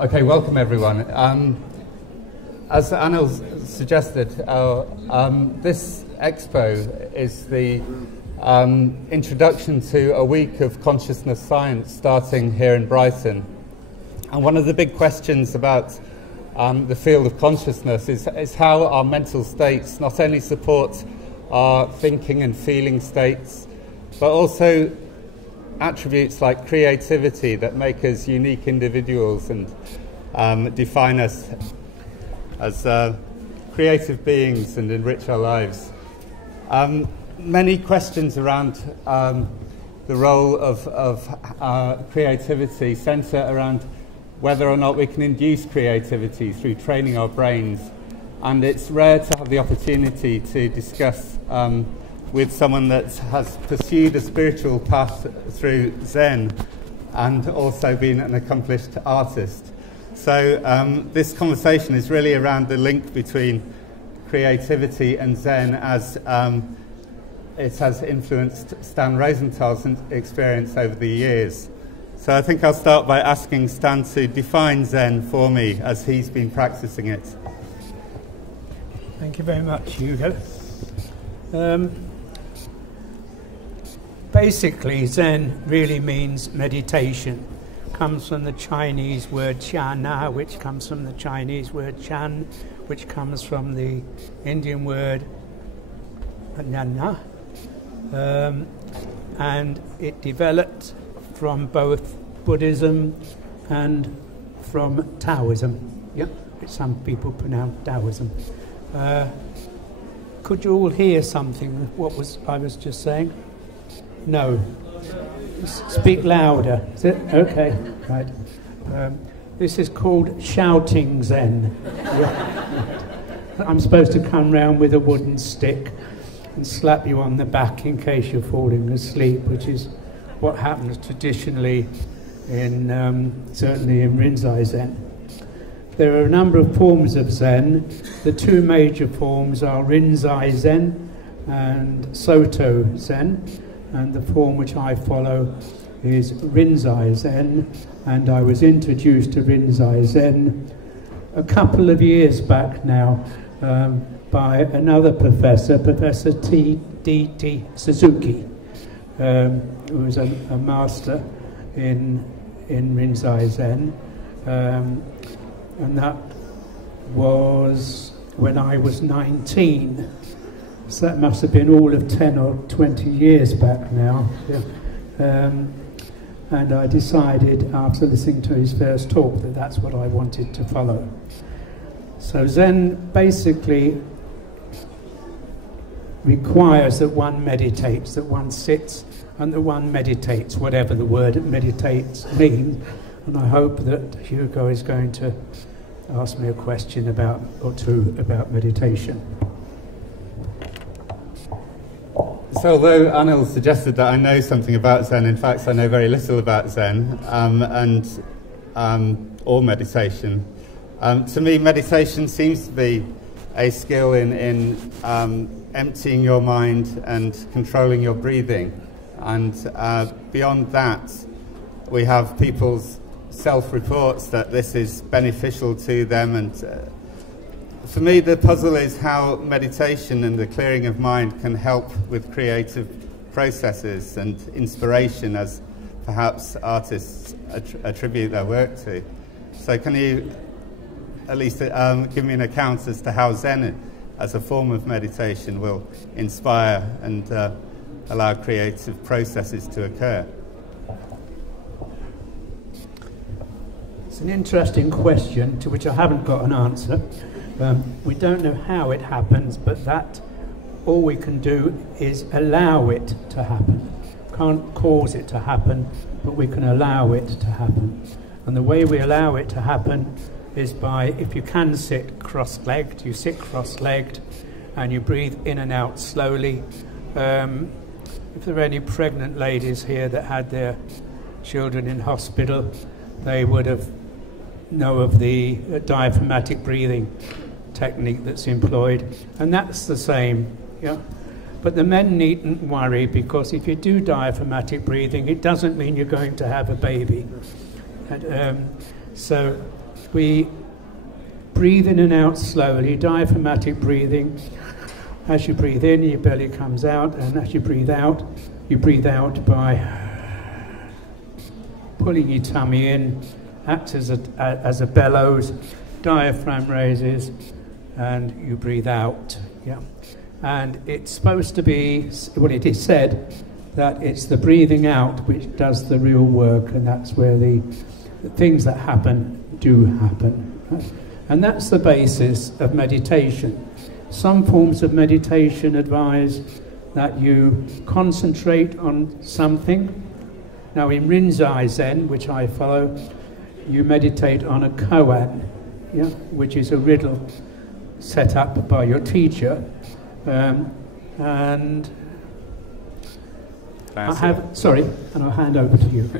Okay, welcome everyone. As Anil suggested, this Expo is the introduction to a week of consciousness science starting here in Brighton. And one of the big questions about the field of consciousness is how our mental states not only support our thinking and feeling states, but also attributes like creativity that make us unique individuals and define us as creative beings and enrich our lives. Many questions around the role of creativity center around whether or not we can induce creativity through training our brains. And it's rare to have the opportunity to discuss with someone that has pursued a spiritual path through Zen and also been an accomplished artist. So this conversation is really around the link between creativity and Zen as it has influenced Stan Rosenthal's experience over the years. So I think I'll start by asking Stan to define Zen for me as he's been practicing it. Thank you very much, Hugo. Basically, Zen really means meditation. Comes from the Chinese word Qiana, which comes from the Chinese word Chan, which comes from the Indian word Jnana. And it developed from both Buddhism and from Taoism, which some people pronounce Taoism. Could you all hear something? What I was just saying? No. Speak louder. Is it? Okay, right. This is called shouting Zen. I'm supposed to come round with a wooden stick and slap you on the back in case you're falling asleep, which is what happens traditionally in certainly in Rinzai Zen. There are a number of forms of Zen. The two major forms are Rinzai Zen and Soto Zen. And the form which I follow is Rinzai Zen, and I was introduced to Rinzai Zen a couple of years back now by another professor, Professor T.D.T. Suzuki, who was a master in Rinzai Zen, and that was when I was 19. So that must have been all of 10 or 20 years back now. And I decided, after listening to his first talk, that that's what I wanted to follow. So Zen basically requires that one meditates, that one sits and that one meditates, whatever the word meditates means. And I hope that Hugo is going to ask me a question or two about meditation. So although Anil suggested that I know something about Zen, in fact I know very little about Zen or meditation. To me, meditation seems to be a skill in emptying your mind and controlling your breathing. And beyond that, we have people's self-reports that this is beneficial to them. And for me, the puzzle is how meditation and the clearing of mind can help with creative processes and inspiration, as perhaps artists attribute their work to. So can you at least give me an account as to how Zen, as a form of meditation, will inspire and allow creative processes to occur? It's an interesting question to which I haven't got an answer. We don't know how it happens, but that all we can do is allow it to happen. Can't cause it to happen, but we can allow it to happen. And the way we allow it to happen is by, if you can sit cross-legged, you sit cross-legged and you breathe in and out slowly. If there are any pregnant ladies here that had their children in hospital, they would know of the diaphragmatic breathing technique that's employed, and that's the same. But the men needn't worry, because if you do diaphragmatic breathing, it doesn't mean you're going to have a baby. And, so we breathe in and out slowly, diaphragmatic breathing. As you breathe in, your belly comes out, and as you breathe out by pulling your tummy in, acts as a bellows, diaphragm raises, and you breathe out. Yeah, and it's supposed to be, well, it is said that it's the breathing out which does the real work, and that's where the things that happen do happen. Right? And that's the basis of meditation. Some forms of meditation advise that you concentrate on something. Now in Rinzai Zen, which I follow, you meditate on a koan, yeah, which is a riddle set up by your teacher. And I'll hand over to you.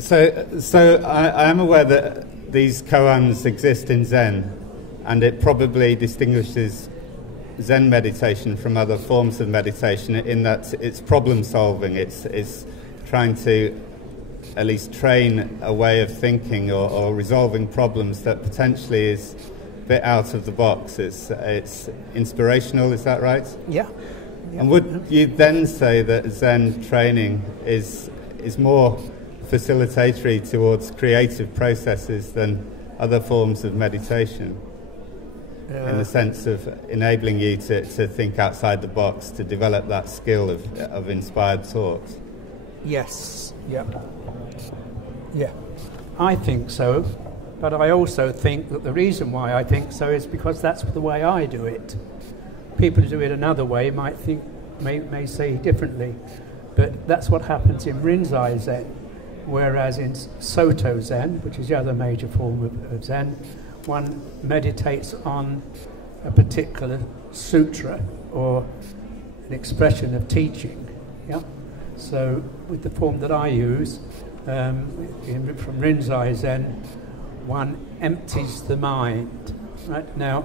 So I am aware that these koans exist in Zen, and it probably distinguishes Zen meditation from other forms of meditation in that it's problem solving, it's trying to at least train a way of thinking or resolving problems that potentially is a bit out of the box. It's inspirational, is that right? Yeah. And would you then say that Zen training is more facilitatory towards creative processes than other forms of meditation? In the sense of enabling you to think outside the box, to develop that skill of inspired thought? Yes, yeah. Yeah, I think so, but I also think that the reason why I think so is because that's the way I do it. People who do it another way might think, may say differently, but that's what happens in Rinzai Zen, whereas in Soto Zen, which is the other major form of Zen, one meditates on a particular sutra or an expression of teaching. Yeah. So with the form that I use, from Rinzai Zen, one empties the mind. Right now,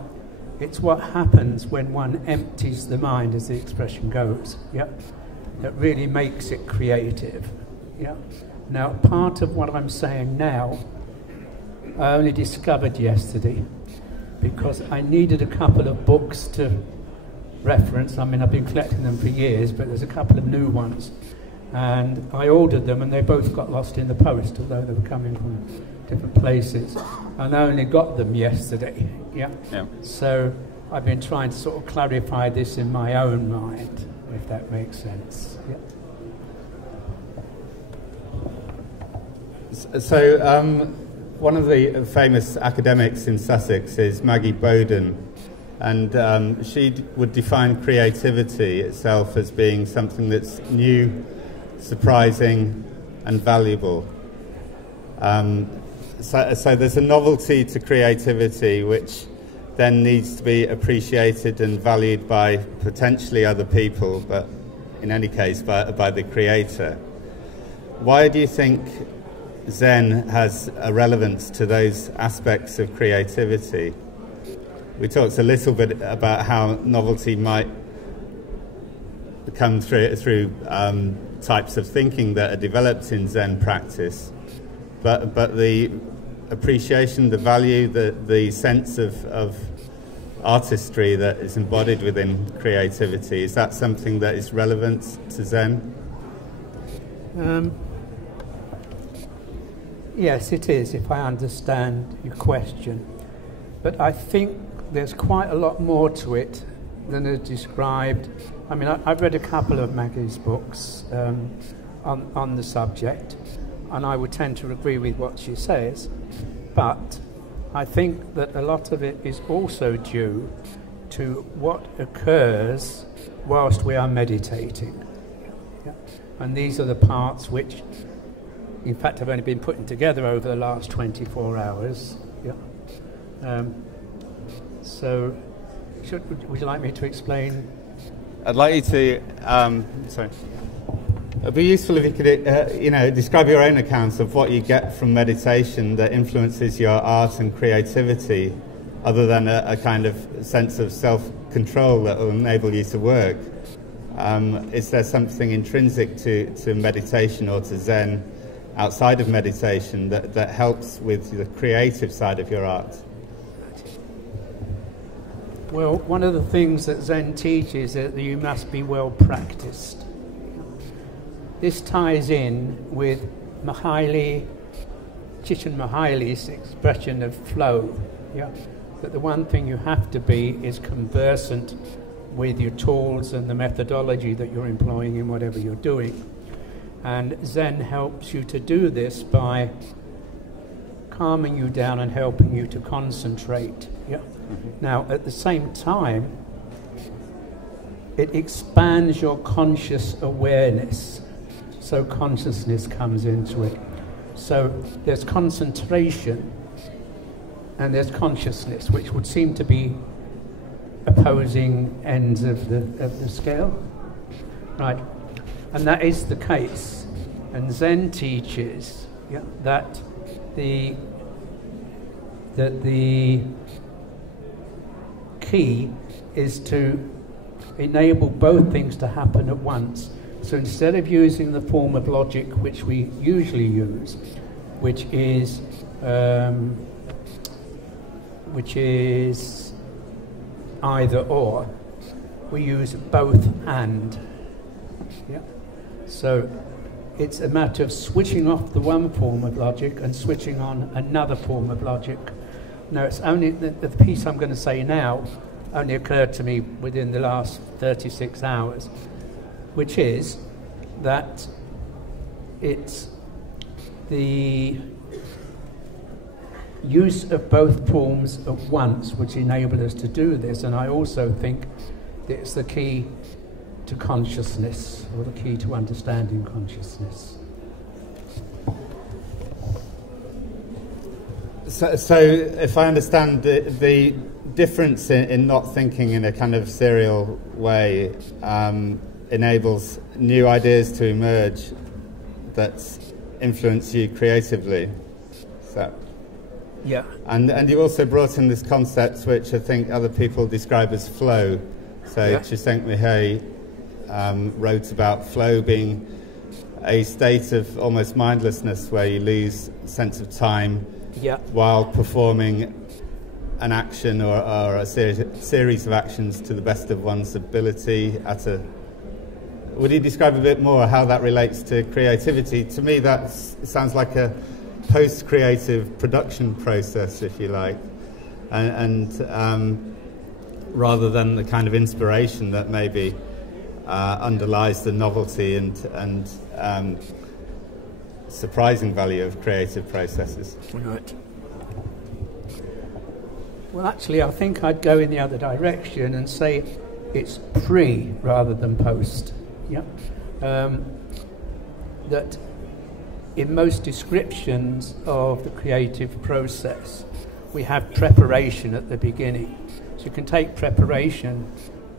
it's what happens when one empties the mind, as the expression goes. Yeah, that really makes it creative. Yeah. Now, part of what I'm saying now, I only discovered yesterday because I needed a couple of books to reference. I mean, I've been collecting them for years, but there's a couple of new ones. And I ordered them, and they both got lost in the post, although they were coming from different places. And I only got them yesterday. Yeah. So I've been trying to sort of clarify this in my own mind, if that makes sense. Yeah. So one of the famous academics in Sussex is Maggie Bowden, and she would define creativity itself as being something that's new, surprising, and valuable. So there's a novelty to creativity which then needs to be appreciated and valued by potentially other people, but in any case by the creator. Why do you think Zen has a relevance to those aspects of creativity? We talked a little bit about how novelty might come through types of thinking that are developed in Zen practice, but the appreciation, the value, the sense of artistry that is embodied within creativity, is that something that is relevant to Zen? Yes, it is, if I understand your question. But I think there's quite a lot more to it than is described. I mean, I've read a couple of Maggie's books on the subject, and I would tend to agree with what she says. But I think that a lot of it is also due to what occurs whilst we are meditating. Yeah? And these are the parts which, in fact, have only been putting together over the last 24 hours. Yeah. So, would you like me to explain? I'd like you to. Sorry. It'd be useful if you could, describe your own accounts of what you get from meditation that influences your art and creativity, other than a kind of sense of self-control that will enable you to work. Is there something intrinsic to meditation or to Zen outside of meditation that helps with the creative side of your art? Well, one of the things that Zen teaches is that you must be well practiced. This ties in with Csikszentmihalyi's expression of flow. Yeah? That the one thing you have to be is conversant with your tools and the methodology that you're employing in whatever you're doing. And Zen helps you to do this by calming you down and helping you to concentrate. Yeah? Now, at the same time, it expands your conscious awareness, so consciousness comes into it. So there's concentration and there's consciousness, which would seem to be opposing ends of the scale, right? And that is the case. And Zen teaches that the key is to enable both things to happen at once. So instead of using the form of logic which we usually use, which is either or, we use both and. Yeah. So it's a matter of switching off the one form of logic and switching on another form of logic. Now, it's only the piece I'm going to say now only occurred to me within the last 36 hours, which is that it's the use of both forms at once which enable us to do this. And I also think that it's the key to consciousness, or the key to understanding consciousness. So if I understand, the difference in not thinking in a kind of serial way enables new ideas to emerge that influence you creatively. So, yeah. And you also brought in this concept which I think other people describe as flow. So Csikszentmihalyi wrote about flow being a state of almost mindlessness where you lose sense of time while performing an action or a series of actions to the best of one's ability. Would you describe a bit more how that relates to creativity? To me, that sounds like a post-creative production process, if you like, and rather than the kind of inspiration that maybe underlies the novelty and surprising value of creative processes. Right. Well, actually, I think I'd go in the other direction and say it's pre rather than post. Yeah. That in most descriptions of the creative process, we have preparation at the beginning. So you can take preparation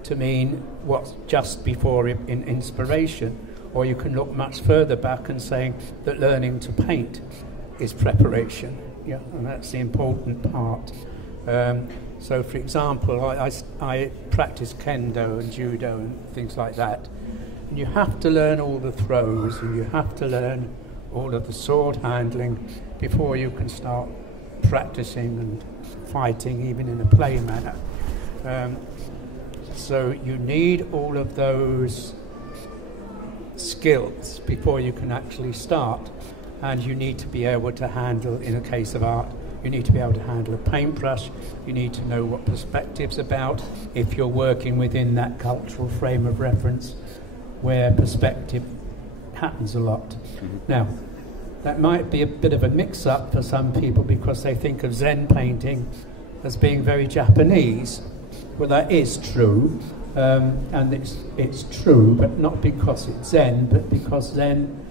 to mean what's just before inspiration, or you can look much further back and saying that learning to paint is preparation. Yeah, and that's the important part. So, for example, I practice kendo and judo and things like that. And you have to learn all the throws, and you have to learn all of the sword handling before you can start practicing and fighting, even in a play manner. So you need all of those skills before you can actually start. And you need to be able to handle, in a case of art, you need to be able to handle a paintbrush. You need to know what perspective's about if you're working within that cultural frame of reference where perspective happens a lot. Mm-hmm. Now, that might be a bit of a mix-up for some people because they think of Zen painting as being very Japanese. Well, that is true, and it's true, but not because it's Zen, but because Zen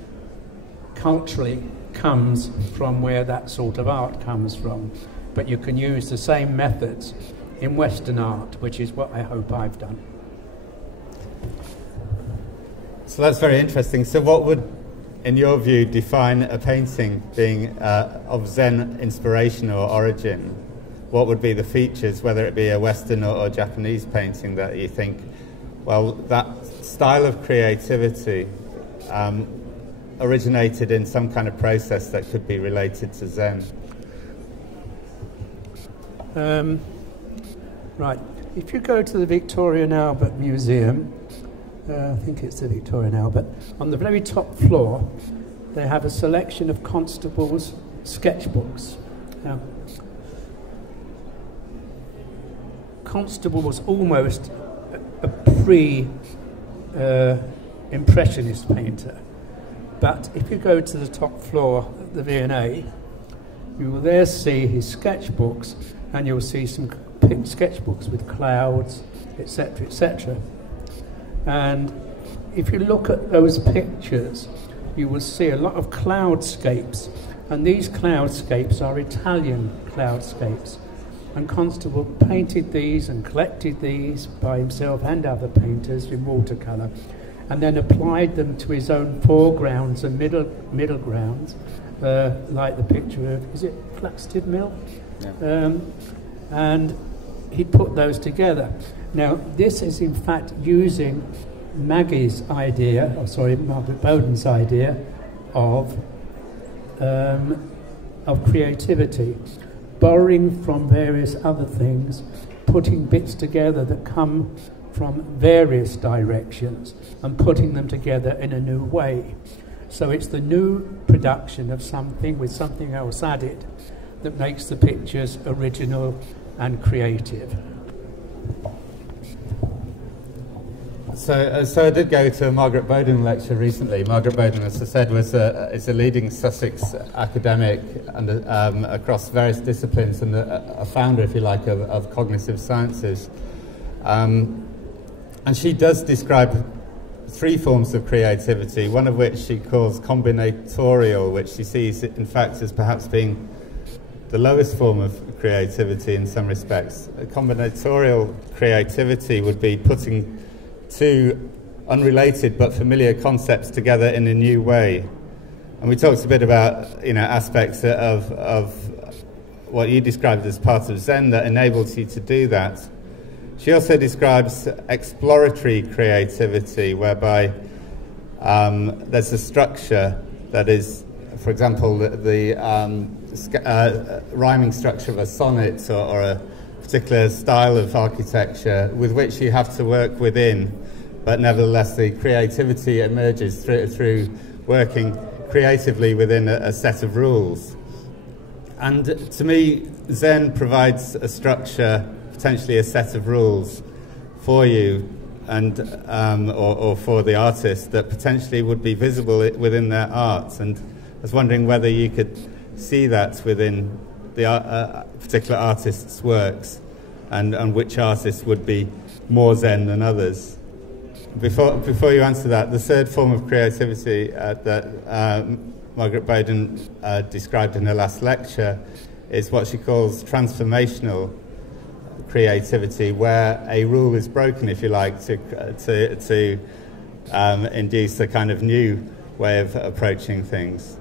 culturally comes from where that sort of art comes from. But you can use the same methods in Western art, which is what I hope I've done. So that's very interesting. So what would, in your view, define a painting being of Zen inspiration or origin? What would be the features, whether it be a Western or Japanese painting, that you think, well, that style of creativity originated in some kind of process that could be related to Zen. Right. If you go to the Victoria and Albert Museum, I think it's the Victoria and Albert, on the very top floor, they have a selection of Constable's sketchbooks. Now, Constable was almost a pre-impressionist painter, but if you go to the top floor at the V&A, you will there see his sketchbooks, and you'll see some sketchbooks with clouds, etc., etc. And if you look at those pictures, you will see a lot of cloudscapes, and these cloudscapes are Italian cloudscapes. And Constable painted these and collected these by himself and other painters in watercolour, and then applied them to his own foregrounds and middle grounds, like the picture of, is it Flaxted Mill? Yeah. And he put those together. Now, this is in fact using Margaret Bowden's idea of creativity, borrowing from various other things, putting bits together that come from various directions and putting them together in a new way. So it's the new production of something with something else added that makes the pictures original and creative. So I did go to a Margaret Bowden lecture recently. Margaret Bowden, as I said, is a leading Sussex academic and across various disciplines, and a founder, if you like, of cognitive sciences. And she does describe three forms of creativity, one of which she calls combinatorial, which she sees, in fact, as perhaps being the lowest form of creativity in some respects. A combinatorial creativity would be putting two unrelated but familiar concepts together in a new way. And we talked a bit about, aspects of what you described as part of Zen that enables you to do that. She also describes exploratory creativity, whereby there's a structure that is, for example, the rhyming structure of a sonnet or a particular style of architecture with which you have to work within, but nevertheless the creativity emerges through working creatively within a set of rules. And to me, Zen provides a structure, potentially a set of rules for you and or for the artist that potentially would be visible within their art. And I was wondering whether you could see that within the particular artist's works, and which artists would be more Zen than others. Before you answer that, the third form of creativity that Margaret Bowden described in her last lecture is what she calls transformational creativity, where a rule is broken, if you like, to induce a kind of new way of approaching things.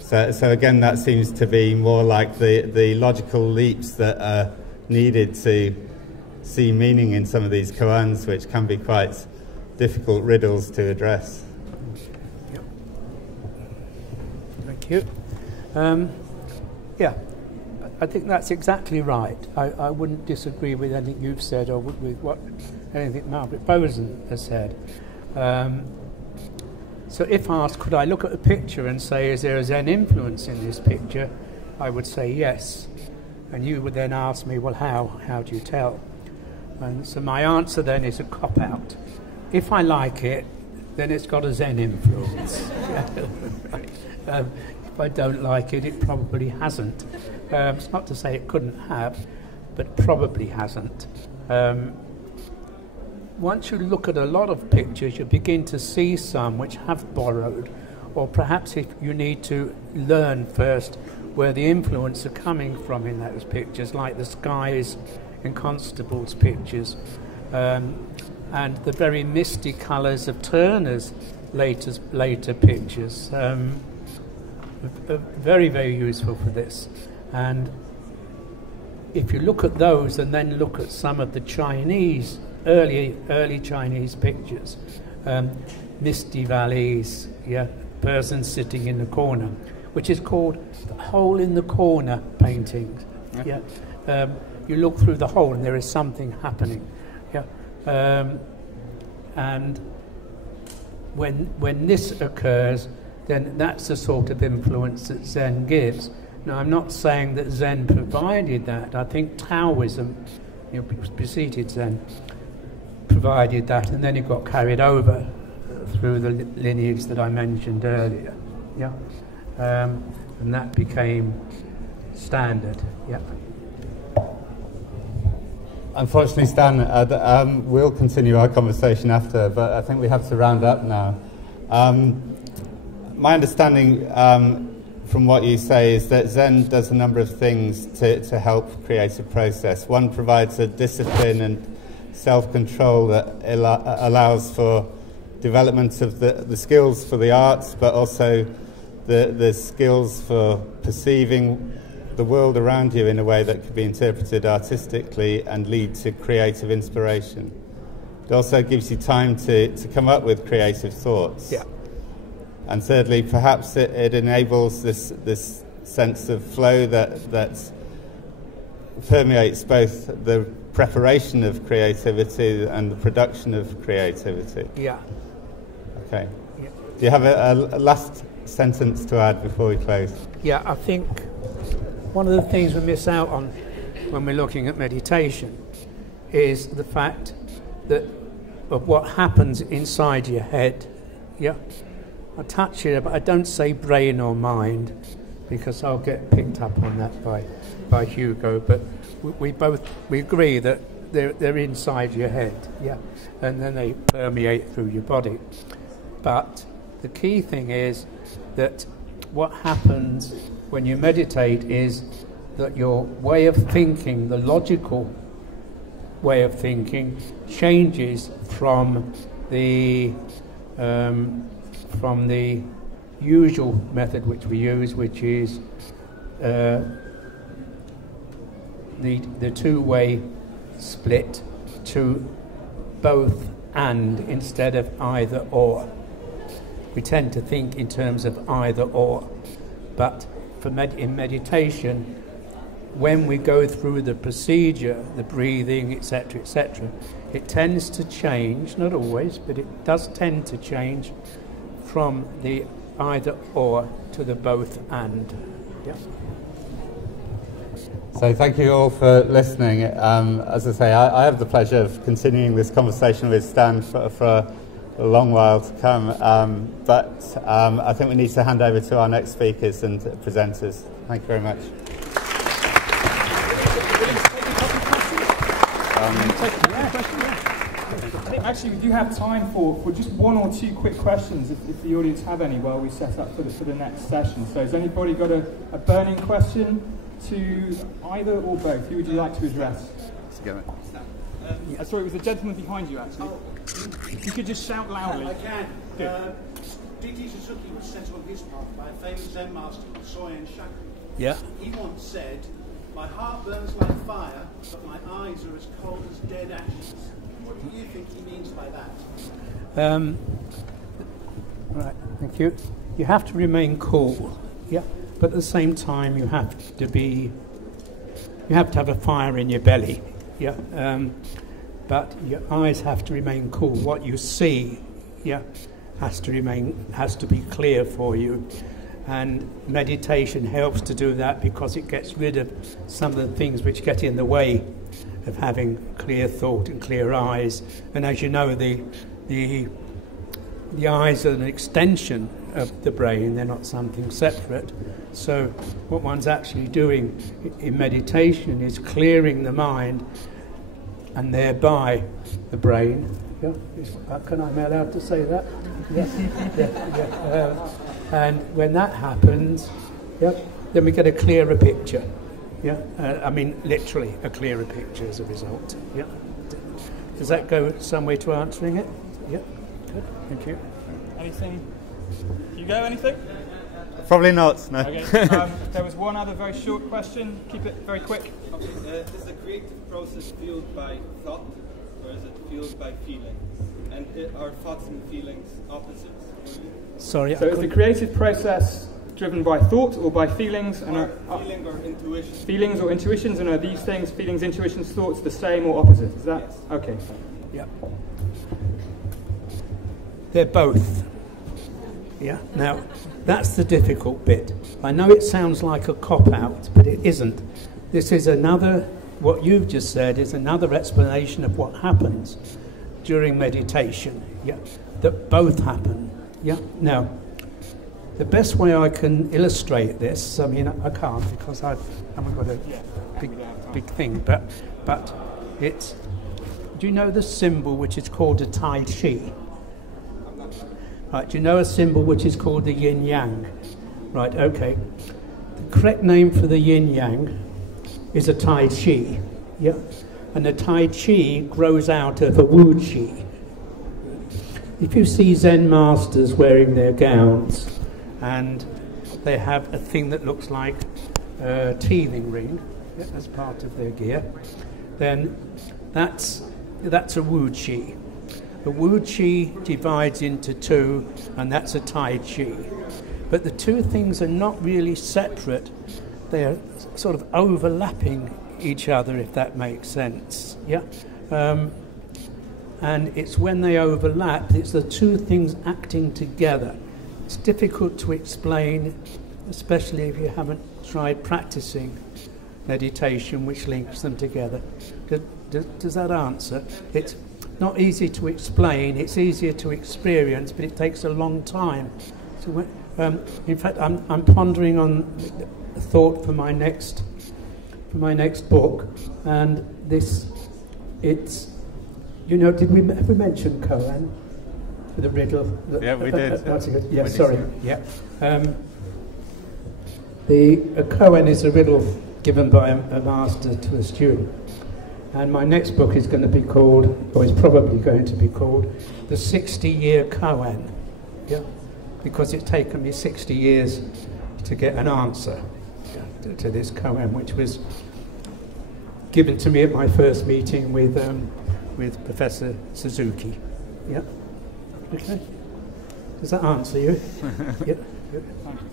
So again, that seems to be more like the logical leaps that are needed to see meaning in some of these koans, which can be quite difficult riddles to address. Yep. Thank you. Yeah, I think that's exactly right. I wouldn't disagree with anything you've said or with anything Margaret Bowden has said. So if asked, could I look at a picture and say, is there a Zen influence in this picture? I would say yes. And you would then ask me, well, how? How do you tell? And so my answer then is a cop-out. If I like it, then it's got a Zen influence. If I don't like it, it probably hasn't. It's not to say it couldn't have, but probably hasn't. Once you look at a lot of pictures, you begin to see some which have borrowed, or perhaps if you need to learn first where the influence are coming from in those pictures, like the skies in Constable's pictures, and the very misty colours of Turner's later pictures. Very, very useful for this. And if you look at those and then look at some of the Chinese, early Chinese pictures, misty valleys, yeah, person sitting in the corner, which is called the hole in the corner paintings. Yeah. You look through the hole and there is something happening. Yeah. And when this occurs, then that's the sort of influence that Zen gives. Now, I'm not saying that Zen provided that. I think Taoism, preceded Zen, provided that, and then it got carried over through the lineage that I mentioned earlier. Yeah. And that became standard. Yeah. Unfortunately, Stan, we'll continue our conversation after, but I think we have to round up now. My understanding from what you say is that Zen does a number of things to help creative process. One provides a discipline and self-control that allows for development of the skills for the arts, but also the skills for perceiving the world around you in a way that could be interpreted artistically and lead to creative inspiration. It also gives you time to come up with creative thoughts. Yeah. And thirdly, perhaps it enables this sense of flow that permeates both the preparation of creativity and the production of creativity. Yeah. Okay. Yeah. Do you have a last sentence to add before we close? Yeah, I think one of the things we miss out on when we're looking at meditation is the fact that of what happens inside your head. Yeah. I touch it, but I don't say brain or mind because I'll get picked up on that by Hugo. But we agree that they're inside your head, yeah, and then they permeate through your body. But the key thing is that what happens when you meditate is that your way of thinking, the logical way of thinking, changes from the usual method which we use, which is the two-way split, to both and instead of either or. We tend to think in terms of either or, but in meditation, when we go through the procedure, the breathing, etc., it tends to change, not always, but it does tend to change from the either or to the both and. Yeah. So thank you all for listening. As I say, I have the pleasure of continuing this conversation with Stan for a long while to come, but I think we need to hand over to our next speakers and presenters. Thank you very much. Actually, we do have time for just one or two quick questions if the audience have any while we set up for the next session. So has anybody got a burning question to either or both? Who would you like to address? Sorry, it was the gentleman behind you, actually. If you could just shout loudly. I can. D.T. Suzuki was set on his path by a famous Zen master called Soyen Shaku. Yeah. He once said, "My heart burns like fire, but my eyes are as cold as dead ashes." What do you think he means by that? Right, thank you. You have to remain cool, yeah, but at the same time you have to have a fire in your belly, yeah. But your eyes have to remain cool. What you see, yeah, has to be clear for you. And meditation helps to do that because it gets rid of some of the things which get in the way of having clear thought and clear eyes. And as you know, the eyes are an extension of the brain, they're not something separate. So what one's actually doing in meditation is clearing the mind and thereby the brain. Yeah, am I allowed to say that? Yes. Yeah. And when that happens, yeah, then we get a clearer picture. Yeah, I mean literally a clearer picture as a result. Yeah. Does that go some way to answering it? Yeah. Good. Thank you. Anything? Hugo, anything? Probably not. No. Okay. There was one other very short question. Keep it very quick. Okay. Is the creative process fueled by thought, or is it fueled by feeling? And are thoughts and feelings opposites? Sorry, So is the creative process driven by thought or by feelings? And feeling or intuition? Feelings or intuitions, and are these things, feelings, intuitions, thoughts, the same or opposite? Is that? Yes. Okay. Yeah. They're both. Yeah. Now, that's the difficult bit. I know it sounds like a cop-out, but it isn't. This is another, what you've just said is another explanation of what happens during meditation. Yeah. That both happen. Yeah. Now, the best way I can illustrate this, I mean, I can't because I haven't got a big thing, but it's, do you know the symbol which is called a Tai Chi? Right, do you know a symbol which is called the yin yang? Right, okay. The correct name for the yin yang is a Tai Chi. Yeah. And the Tai Chi grows out of a Wu Chi. If you see Zen masters wearing their gowns and they have a thing that looks like a teething ring as part of their gear, then that's a Wu Chi. The Wu Chi divides into two, and that's a Tai Chi. But the two things are not really separate. They're sort of overlapping each other, if that makes sense. Yeah. And it's when they overlap, it's the two things acting together. It's difficult to explain, especially if you haven't tried practicing meditation, which links them together. Does that answer? It's not easy to explain, it's easier to experience, but it takes a long time. So, in fact, I'm pondering on a thought for my next book, and it's, you know, have we mention koan? For the riddle? Yeah, we did. Yeah, sorry. Yeah. A koan is a riddle given by a master to a student. And my next book is going to be called, or is probably going to be called, The 60-Year Koan. Yeah? Because it's taken me 60 years to get an answer to this koan, which was given to me at my first meeting with Professor Suzuki. Yeah? Okay? Does that answer you? Yeah? Good. Thank you.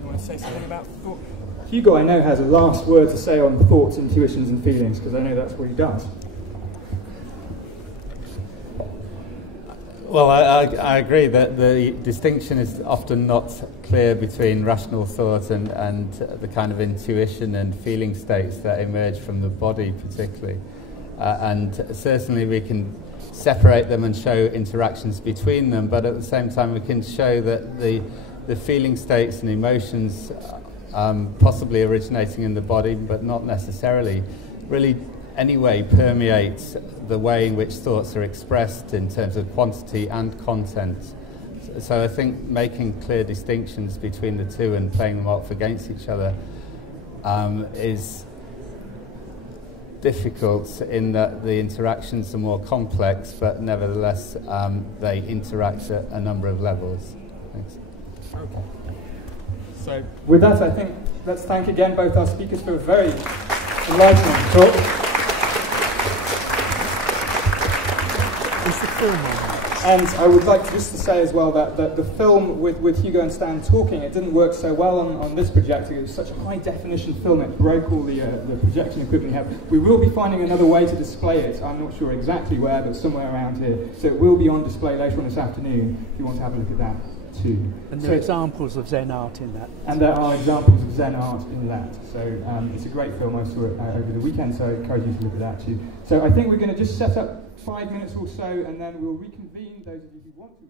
You want to say something about thought? Hugo, I know, has a last word to say on thoughts, intuitions and feelings, because I know that's what he does. Well, I agree that the distinction is often not clear between rational thought and the kind of intuition and feeling states that emerge from the body particularly. And certainly we can separate them and show interactions between them, but at the same time we can show that the feeling states and emotions possibly originating in the body, but not necessarily, really anyway permeates the way in which thoughts are expressed in terms of quantity and content. So I think making clear distinctions between the two and playing them off against each other is difficult in that the interactions are more complex, but nevertheless they interact at a number of levels. Thanks. Okay. So with that, I think let's thank again both our speakers for a very enlightening talk. Is the film on? And I would like just to say as well that the film with Hugo and Stan talking, it didn't work so well on this projector. It was such a high definition film, it broke all the projection equipment we have. We will be finding another way to display it. I'm not sure exactly where, but somewhere around here. So it will be on display later on this afternoon if you want to have a look at that too. And there are examples of Zen art in that. And there are examples of Zen art in that. So it's a great film. I saw it over the weekend, so I encourage you to look at that too. So I think we're going to just set up 5 minutes or so, and then we'll reconvene, those of you who want to.